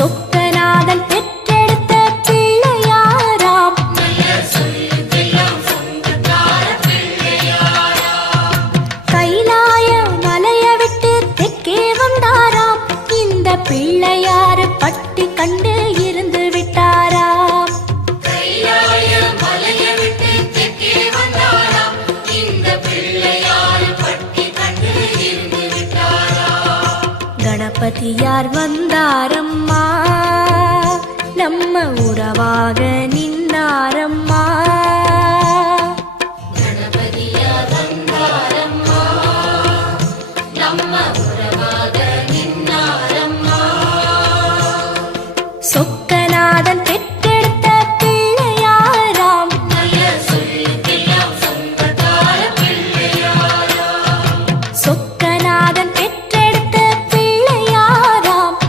சொக்கநாதன் பெற்றெடுத்த பிள்ளையாராம். கைலாய மலைய விட்டு தெற்கே வந்தாராம். இந்த பிள்ளையாரு பட்டி கண்டு இருந்து விட்டாராம். கணபதியார் வந்தாரம்மா, நம்ம உறவாக நின்னாரம்மா. கணபதியார் வந்தாரம்மா, நம்ம உறவாக நின்னாரம்மா.